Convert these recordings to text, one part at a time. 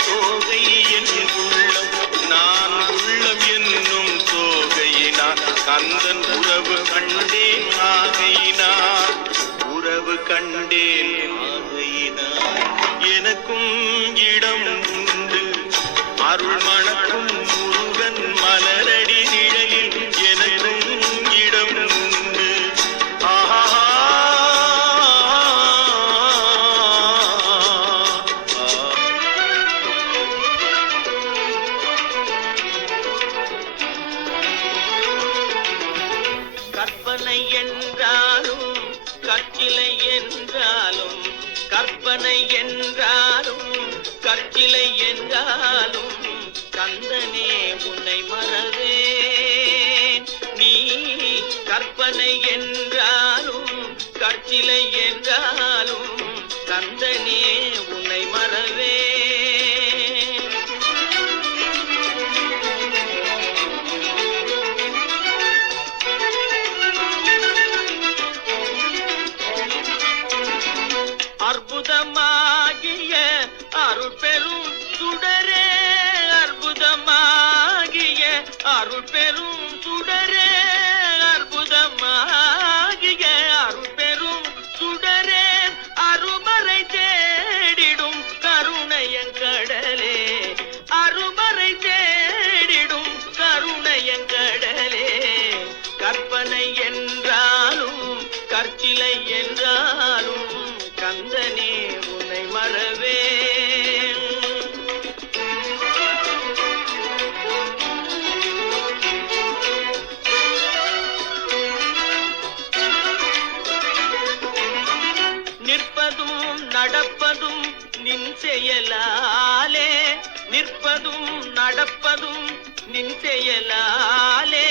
தோகை என் உள்ளம் நான் உள்ளம் என்னும் தோகையினார் கந்தன் உறவு கண்டேன் ஆகையினார் உறவு கண்டேன் ஆகையினார் எனக்கும் இடம் உண்டு அருள் மணக்கும் முருகன் மலரடி நிழலில் எனக்கும் இடம் உண்டு ஆஹா கற்பனை என்றாலும் கற்சிலை என்றாலும் கற்பனை என்றாலும் கற்சிலை என்றாலும் கந்தனே உன்னை மறவேன் நீ கற்பனை என்றாலும் கற்சிலை என்றாலும் கந்தனே உன்னை மறவேன் அற்புதமாகிய அருள் பெரும் சுடரே அற்புதமாகிய அருள் பெரும் சுடரே அற்புதமாகிய அருள் பெரும் சுடரே அருமறை தேடிடும் கருணையங்கடலே அருமறை தேடிடும் கருணையங்கடலே கற்பனை என்றாலும் கற்சிலை என்றாலும் கந்தனே உன்னை மறவேன் நிற்பதும் நடப்பதும் நின் செயலாலே நிற்பதும் நடப்பதும் நின் செயலாலே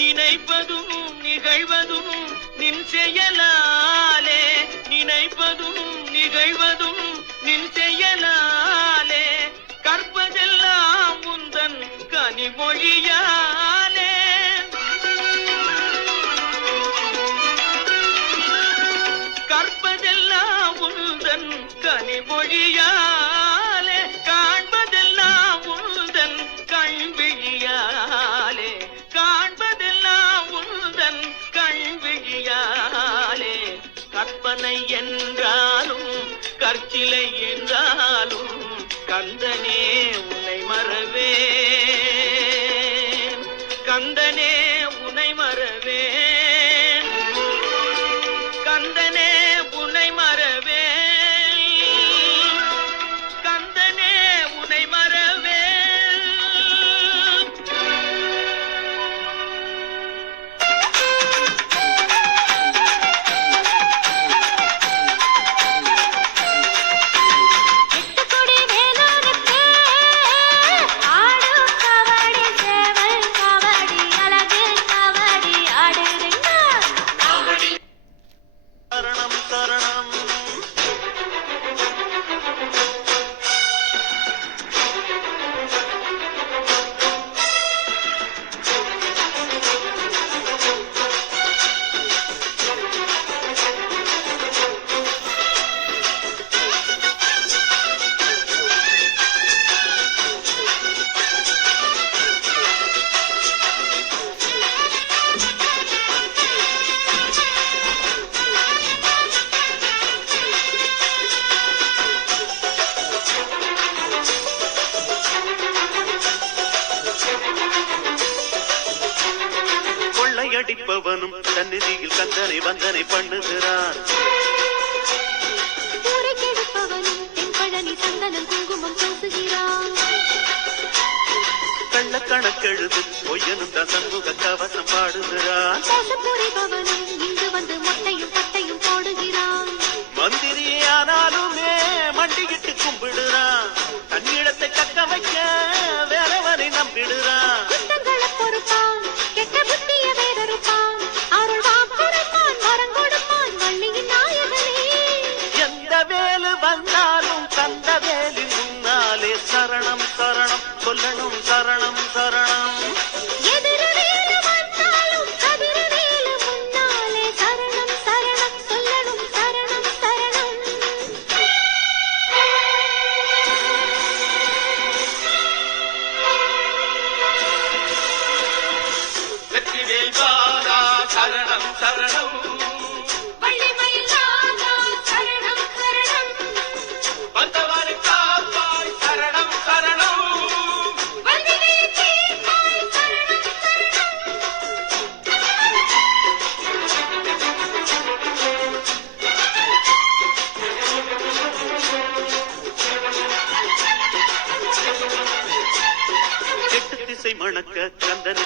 நினைப்பதும் நிகழ்வதும் நின் செயலாலே நினைப்பதும் நிகழ்வதும் நின் செயலாலே கற்பதெல்லாம் உந்தன் கனிமொழியாலே கற்பதெல்லாம் உந்தன் கனிமொழியாலே காண்பதெல்லாம் உந்தன் கண்விழியாலே காண்பதெல்லாம் உந்தன் கண்விழியாலே கற்பனை என்றாலும் கற்சிலை என்றாலும் கந்தனே உன்னை மறவேன் கந்தனே உன்னை மறவேன் கந்தனே உன்னை மறவேன் கந்தனே உன்னை மறவேன் கொள்ளையடிப்பவனும் சந்நிதியில் கந்தனை வந்தனை பண்ணுகிறான் கள்ளக்கணக்கெழுது பொய்யனும் தான் சண்முக கவசம் பாடுகிறான் இங்கு வந்து மொட்டையும் பட்டையும் போடுகிறான் மந்திரியானாலுமே மண்டியிட்டு கும்பிடுறான் தன்னிடத்தை தக்க வைக்க வேறவனை நம்பிடுறான் பொறுப்பான் கெட்ட புத்திய வேறொருப்பான் அருள் வாக்குரைப்பான் வரம் கொடுப்பான் வள்ளியின் நாயகனே எந்த வேலு வந்தாலும் தந்த வேலின் முன்னாலே சரணம் சரணம் சொல்லணும் சரணம் சரணம் எதிரவேலு வந்தாலும் கதிரவேலு முன்னாலே சரணம் சரணம் சொல்லணும் சரணம் சரணம் சரணம் வள்ளிமயில் நாதா சரணம் சரணம் வந்தவாறு காப்பாய் சரணம் சரணம் வல்வினை தீர்ப்பாய் சரணம் சரணம் எட்டு திசை மணக்க கந்தன